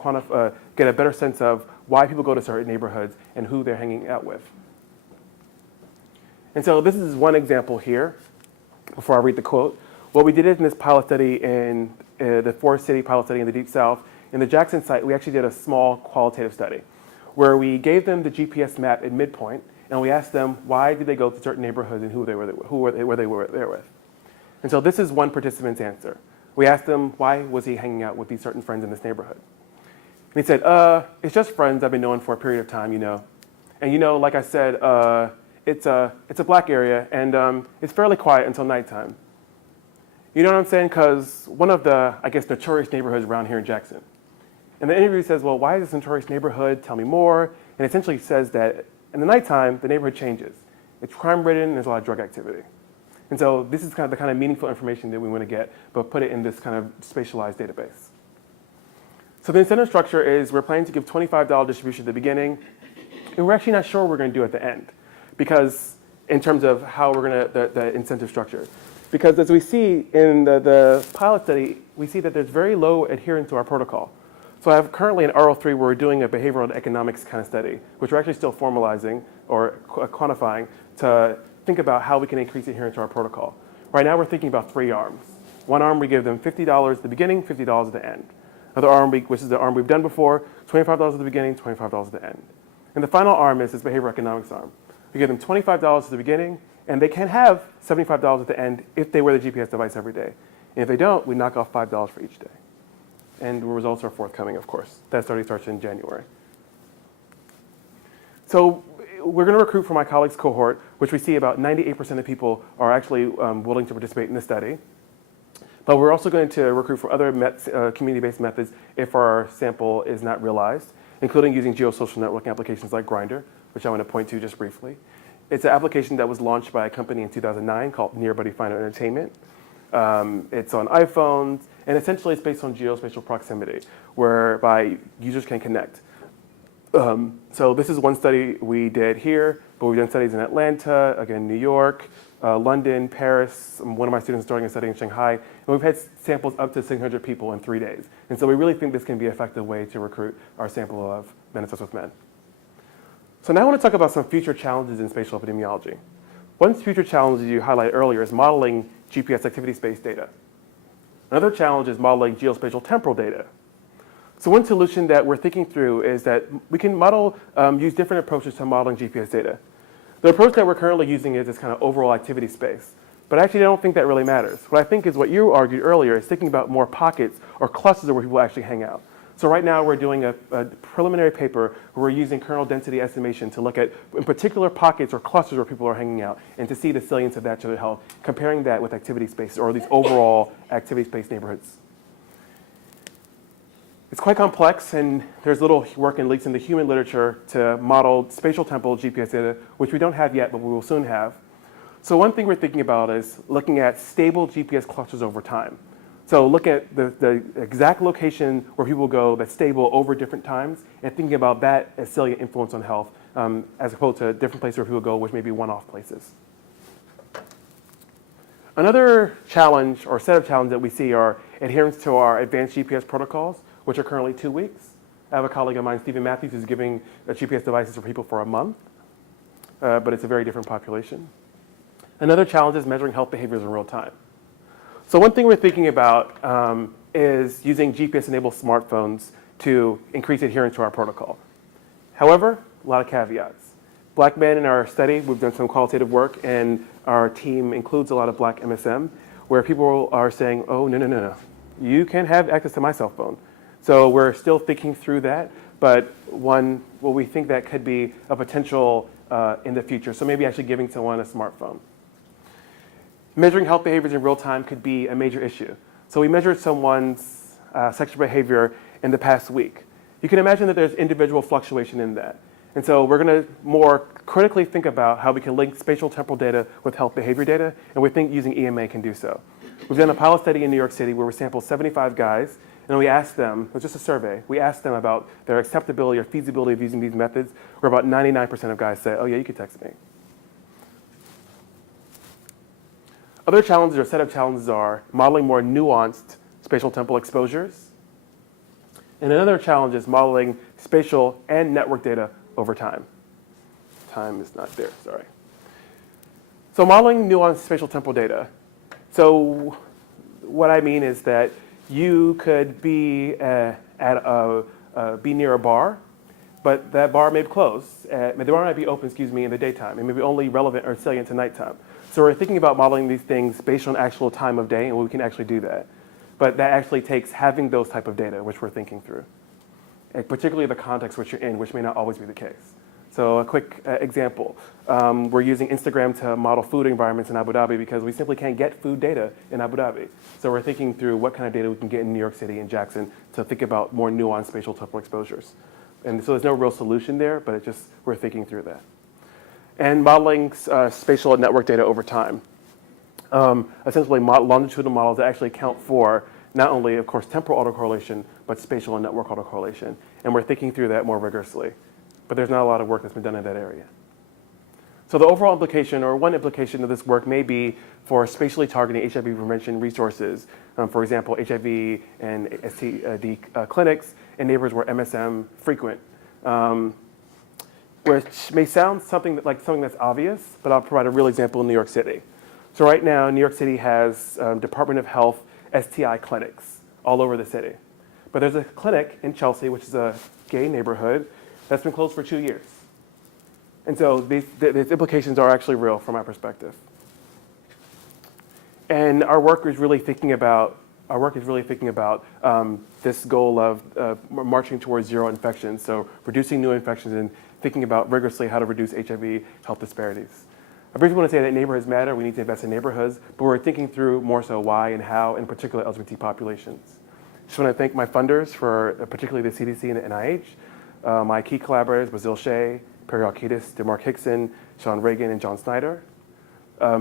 get a better sense of why people go to certain neighborhoods and who they're hanging out with. And so this is one example here, before I read the quote. What we did in this pilot study in the 4-city pilot study in the Deep South, in the Jackson site, we actually did a small qualitative study where we gave them the GPS map at midpoint, and we asked them why did they go to certain neighborhoods and who they were there with. And so this is one participant's answer. We asked him why was he hanging out with these certain friends in this neighborhood. And he said, it's just friends I've been knowing for a period of time, you know. And you know, like I said, it's a Black area, and it's fairly quiet until nighttime. You know what I'm saying? Because one of the, I guess, notorious neighborhoods around here in Jackson. And the interview says, well, why is this notorious neighborhood? Tell me more. And essentially says that in the nighttime, the neighborhood changes. It's crime-ridden, and there's a lot of drug activity. And so this is kind of the kind of meaningful information that we want to get, but put it in this kind of spatialized database. So the incentive structure is we're planning to give $25 distribution at the beginning, and we're actually not sure what we're going to do at the end, because in terms of how we're going to, the incentive structure. Because as we see in the pilot study, we see that there's very low adherence to our protocol. So I have currently an RO3 where we're doing a behavioral economics kind of study, which we're actually still formalizing or quantifying to think about how we can increase adherence to our protocol. Right now we're thinking about 3 arms. One arm we give them $50 at the beginning, $50 at the end. Another arm, which is the arm we've done before, $25 at the beginning, $25 at the end. And the final arm is this behavioral economics arm. We give them $25 at the beginning, and they can have $75 at the end if they wear the GPS device every day. And if they don't, we knock off $5 for each day. And the results are forthcoming, of course. That study starts in January. So we're going to recruit from my colleagues' cohort, which we see about 98% of people are actually willing to participate in the study. But we're also going to recruit from other community-based methods if our sample is not realized, including using geosocial networking applications like Grindr, which I want to point to just briefly. It's an application that was launched by a company in 2009 called Near Buddy Finder Entertainment. It's on iPhones, and essentially it's based on geospatial proximity, whereby users can connect. So this is one study we did here, but we've done studies in Atlanta, again, New York, London, Paris. One of my students is starting a study in Shanghai, and we've had samples up to 600 people in 3 days. And so we really think this can be an effective way to recruit our sample of men obsessed with men. So now I want to talk about some future challenges in spatial epidemiology. One future challenge you highlighted earlier is modeling GPS activity space data. Another challenge is modeling geospatial temporal data. So one solution that we're thinking through is that we can use different approaches to modeling GPS data. The approach that we're currently using is this kind of overall activity space. But actually, I don't think that really matters. What I think is what you argued earlier is thinking about more pockets or clusters where people actually hang out. So right now, we're doing a preliminary paper where we're using kernel density estimation to look at, in particular, pockets or clusters where people are hanging out and to see the salience of that to the health, comparing that with activity space or these overall activity space neighborhoods. It's quite complex, and there's little work and leaks in the human literature to model spatial temporal GPS data, which we don't have yet, but we will soon have. So one thing we're thinking about is looking at stable GPS clusters over time. So look at the exact location where people go that's stable over different times, and thinking about that as salient influence on health, as opposed to different places where people go, which may be one-off places. Another challenge or set of challenges that we see are adherence to our advanced GPS protocols, which are currently 2 weeks. I have a colleague of mine, Stephen Matthews, who's giving GPS devices for people for a month, but it's a very different population. Another challenge is measuring health behaviors in real time. So one thing we're thinking about is using GPS-enabled smartphones to increase adherence to our protocol. However, a lot of caveats. Black men in our study, we've done some qualitative work, and our team includes a lot of black MSM, where people are saying, oh, no. You can have access to my cell phone. So we're still thinking through that, but we think that could be a potential in the future. So maybe actually giving someone a smartphone. Measuring health behaviors in real time could be a major issue. So we measured someone's sexual behavior in the past week. You can imagine that there's individual fluctuation in that. And so we're going to more critically think about how we can link spatial temporal data with health behavior data, and we think using EMA can do so. We've done a pilot study in New York City where we sampled 75 guys, and we asked them, it was just a survey, we asked them about their acceptability or feasibility of using these methods, where about 99% of guys said, oh yeah, you could text me. Other challenges or set of challenges are modeling more nuanced spatial temporal exposures. And another challenge is modeling spatial and network data over time. Time is not there, sorry. So modeling nuanced spatial temporal data. So what I mean is that you could be be near a bar, but that bar may close. The bar might be open, in the daytime. It may be only relevant or salient to nighttime. So we're thinking about modeling these things based on actual time of day, and we can actually do that. But that actually takes having those type of data, which we're thinking through, and particularly the context which you're in, which may not always be the case. So a quick example, we're using Instagram to model food environments in Abu Dhabi because we simply can't get food data in Abu Dhabi. So we're thinking through what kind of data we can get in New York City and Jackson to think about more nuanced spatial temporal exposures. And so there's no real solution there, but we're thinking through that. And modeling spatial and network data over time. Essentially longitudinal models that actually account for not only, of course, temporal autocorrelation, but spatial and network autocorrelation. And we're thinking through that more rigorously. But there's not a lot of work that's been done in that area. So the overall implication, or one implication of this work, may be for spatially targeting HIV prevention resources. For example, HIV and STD clinics in neighborhoods where MSM frequent. Which may sound like something that's obvious, but I'll provide a real example in New York City. So right now, New York City has Department of Health STI clinics all over the city. But there's a clinic in Chelsea, which is a gay neighborhood, that's been closed for 2 years. And so these implications are actually real from my perspective. And our work is really thinking about this goal of marching towards zero infections, so reducing new infections and thinking about rigorously how to reduce HIV health disparities. I briefly want to say that neighborhoods matter. We need to invest in neighborhoods, but we're thinking through more so why and how, in particular LGBT populations. Just want to thank my funders for particularly the CDC and the NIH, my key collaborators, Bazil Shea, Perry Alkidis, DeMark Hickson, Sean Reagan, and John Snyder.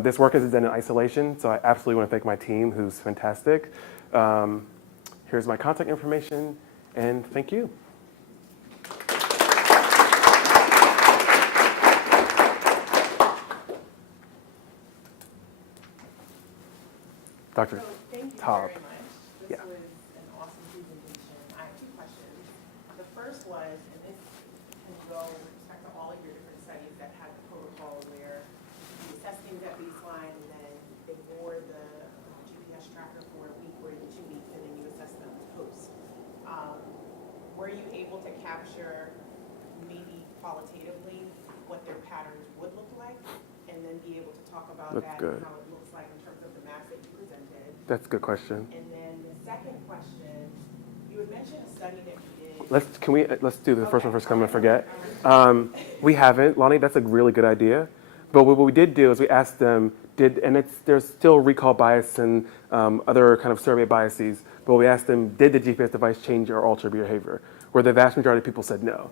This work is done in isolation, so I absolutely want to thank my team, who's fantastic. Here's my contact information, and thank you. Dr. So thank you Top. very much. This was an awesome presentation. I have 2 questions. The first was, and this can go with respect to all of your different studies that had the protocol where you assess things at baseline and then they wore the GPS tracker for a week or 2 weeks and then you assess them post. Were you able to capture maybe qualitatively what their patterns would look like and then be able to talk about That's that good. and how it looks like in terms of the maps that you presented? That's a good question. And then the second question, you had mentioned a study that you did. Let's do the first one first, 'cause I'm gonna forget. We haven't, Lonnie, that's a really good idea. But what we did do is we asked them, there's still recall bias and other kind of survey biases, but we asked them, did the GPS device change or alter behavior? Where the vast majority of people said no.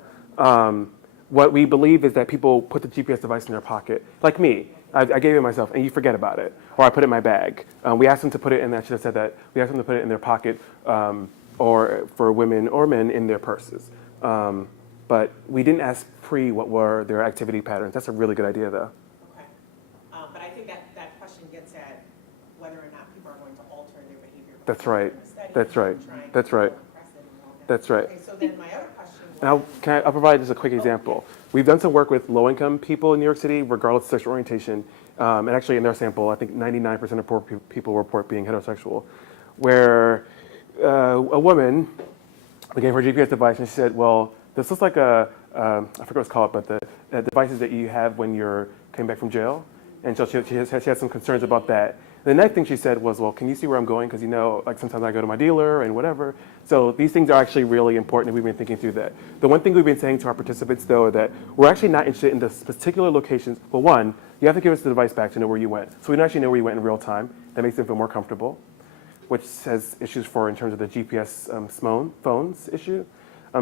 What we believe is that people put the GPS device in their pocket, like me. I gave it myself, and you forget about it, or I put it in my bag. We asked them to put it in. I should have said that. We asked them to put it in their pocket, or for women or men in their purses. But we didn't ask what were their activity patterns. That's a really good idea, though. Okay. But I think that question gets at whether or not people are going to alter their behavior. That's right. in the study That's right. and trying That's to right. impress them and all That's right. Okay, so then my other question was. And I'll provide just a quick example. We've done some work with low-income people in New York City, regardless of sexual orientation. And actually in their sample, I think 99% of poor people report being heterosexual, where a woman, we gave her a GPS device and she said, well, this looks like I forget what it's called, but the devices that you have when you're coming back from jail. And so she had some concerns about that. The next thing she said was, well, can you see where I'm going? Because, you know, like sometimes I go to my dealer and whatever. So these things are actually really important, and we've been thinking through that. The one thing we've been saying to our participants, though, is that we're actually not interested in the particular locations. But one, you have to give us the device back to know where you went. So we don't actually know where you went in real time. That makes them feel more comfortable, which has issues for in terms of the GPS phones issue.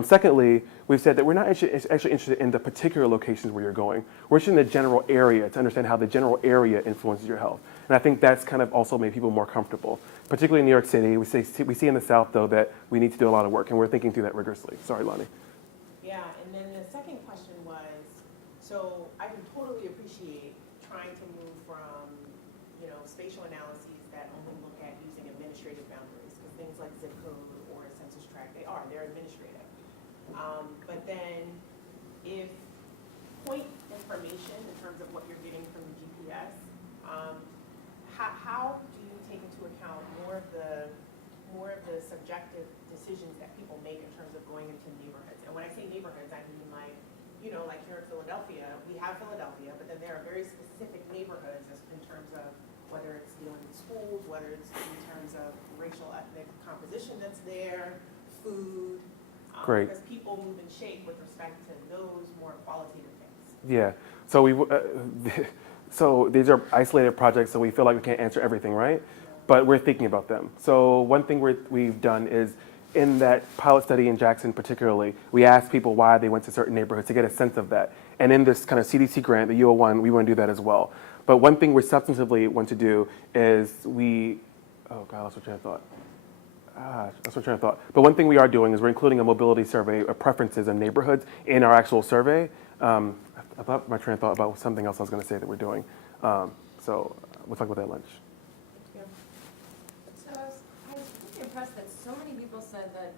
Secondly, we've said that we're not actually interested in the particular locations where you're going. We're interested in the general area to understand how the general area influences your health. And I think that's kind of also made people more comfortable. Particularly in New York City, we see in the South, though, that we need to do a lot of work, and we're thinking through that rigorously. Sorry, Lonnie. Yeah, and then the second question was, so I can totally appreciate trying to move from, you know, spatial analyses that only look at using administrative boundaries, because things like zip code or census tract, they're administrative. But then if point information in terms of what you're getting from the GPS, how do you take into account more of the subjective decisions that people make in terms of going into neighborhoods? And when I say neighborhoods, I mean like, you know, like here in Philadelphia, we have Philadelphia, but then there are very specific neighborhoods in terms of whether it's dealing with schools, whether it's in terms of racial ethnic composition that's there, food. Great. Because people move and shake with respect to those more qualitative things. Yeah. So so these are isolated projects, so we feel like we can't answer everything, right? But we're thinking about them. So one thing we've done is in that pilot study in Jackson particularly, we asked people why they went to certain neighborhoods to get a sense of that. And in this kind of CDC grant, the UO1, we want to do that as well. But one thing we substantively want to do is oh God, I lost my train of thought. That's my train of thought. But one thing we are doing is we're including a mobility survey of preferences in neighborhoods in our actual survey. I thought my train of thought about something else I was going to say that we're doing. So we'll talk about that at lunch. So I was pretty impressed that so many people said that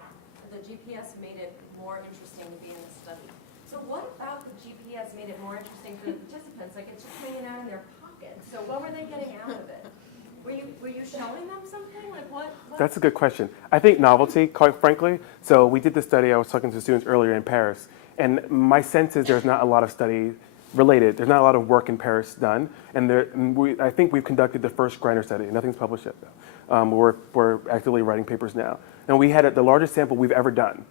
the GPS made it more interesting to be in the study. So what about the GPS made it more interesting for the participants? Like it's just hanging out in their pocket. So what were they getting out of it? Were you showing them something? Like what? That's a good question. I think novelty, quite frankly. So we did this study, I was talking to students earlier in Paris, and my sense is there's not a lot of study related. There's not a lot of work in Paris done, and I think we've conducted the first Grindr study. Nothing's published yet, though. We're actively writing papers now. And we had the largest sample we've ever done.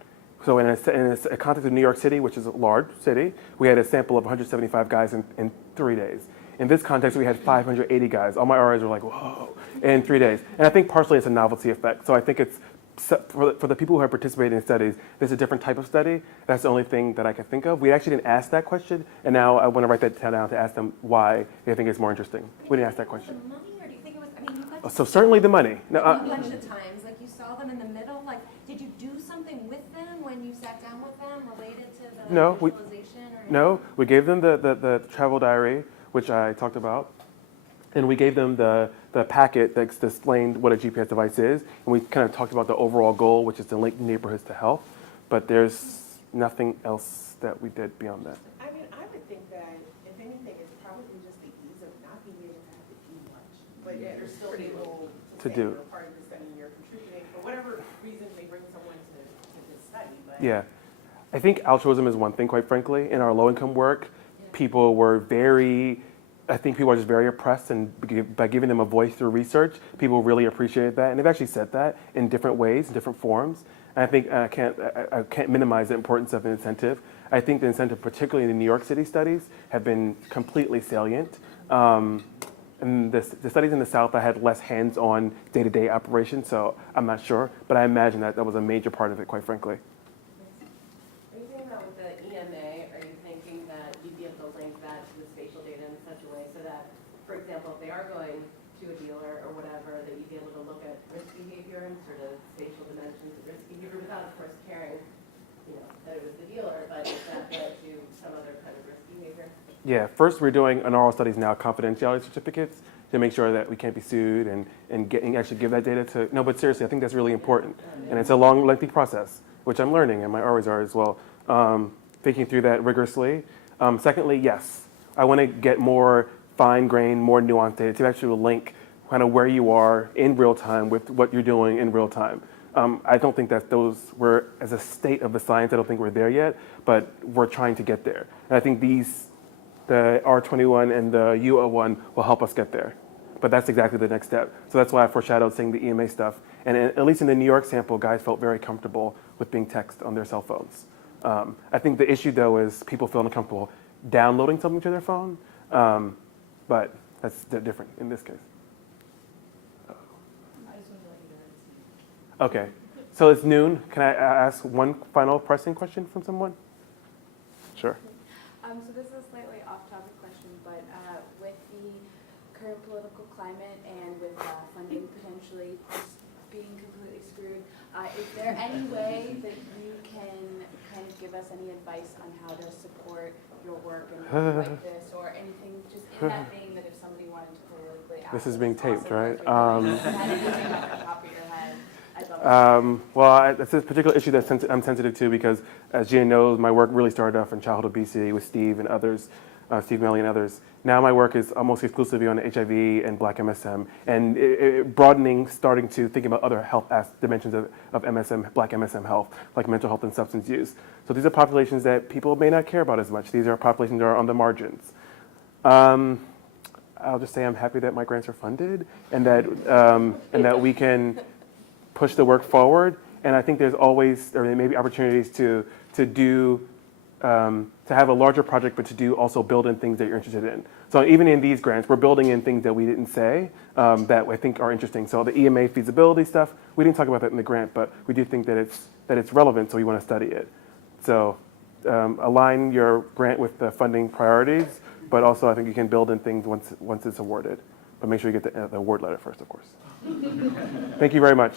So in a context of New York City, which is a large city, we had a sample of 175 guys in 3 days. In this context, we had 580 guys. All my RAs were like, whoa, in 3 days. And I think partially it's a novelty effect. So I think it's, for the people who have participated in studies, there's a different type of study. That's the only thing that I can think of. We actually didn't ask that question, and now I want to write that down to ask them why they think it's more interesting. We didn't ask that question. The money, or do you think it was, I mean, you guys So certainly the money. No, a bunch of times, like you saw them in the middle, like, did you do something with them when you sat down with them related to the No, visualization or anything? No, we gave them the travel diary, which I talked about, and we gave them the packet that explained what a GPS device is, and we kind of talked about the overall goal, which is to link neighborhoods to health, but there's nothing else that we did beyond that. I mean, I would think that, if anything, it's probably just the ease of not being able to have to do much, but yet you're still able To say do. you're part of the study, you're contributing, for whatever reason they bring someone to this study, but. Yeah. I think altruism is one thing, quite frankly. In our low-income work, people were I think people are just very oppressed, and by giving them a voice through research, people really appreciated that, and they've actually said that in different ways, in different forms. And I think I can't minimize the importance of an incentive. I think the incentive, particularly in the New York City studies, have been completely salient. And the studies in the South, I had less hands-on day-to-day operations, so I'm not sure, but I imagine that was a major part of it, quite frankly. Are you thinking about with the EMA, are you thinking that you'd be able to link that to the spatial data in such a way so that, for example, if they are going to a dealer or whatever, that you'd be able to look at risk behavior and sort of spatial dimensions of risk behavior without, of course, caring, that it was the dealer, but if that led to some other kind of risk behavior? Yeah, first we're doing in oral studies now confidentiality certificates to make sure that we can't be sued and actually give that data to, no, but seriously, I think that's really important. And it's a long, lengthy process. which I'm learning, and I always are as well, thinking through that rigorously. Secondly, yes, I want to get more fine-grained, more nuanced data to actually link kind of where you are in real time with what you're doing in real time. I don't think that those were, as a state of the science, I don't think we're there yet, but we're trying to get there. And I think the R21 and the U01 will help us get there. But that's exactly the next step. So that's why I foreshadowed saying the EMA stuff. And at least in the New York sample, guys felt very comfortable with being text on their cell phones. I think the issue, though, is people feel uncomfortable downloading something to their phone, but that's different in this case. Okay, so it's noon. Can I ask one final pressing question from someone? Sure. So this is a slightly off-topic question, but with the current political climate and with funding potentially just being completely screwed, is there any way that you can kind of give us any advice on how to support your work and things like this, or anything just in that vein that if somebody wanted to politically ask? This is being taped, right? Had anything off the top of your head? I'd love to. Well, it's a particular issue that I'm sensitive to because, as Gina knows, my work really started off in childhood obesity with Steve and others, Steve Melly and others. Now my work is almost exclusively on HIV and Black MSM, and broadening, starting to think about other health dimensions of MSM, Black MSM health, like mental health and substance use. So these are populations that people may not care about as much. These are populations that are on the margins. I'll just say I'm happy that my grants are funded and that we can push the work forward, and I think there's always, or there may be opportunities to have a larger project, but to do also build in things that you're interested in. So even in these grants, we're building in things that we didn't say that I think are interesting. So the EMA feasibility stuff, we didn't talk about that in the grant, but we do think that it's relevant, so we want to study it. So align your grant with the funding priorities, but also I think you can build in things once it's awarded. But make sure you get the award letter first, of course. Thank you very much.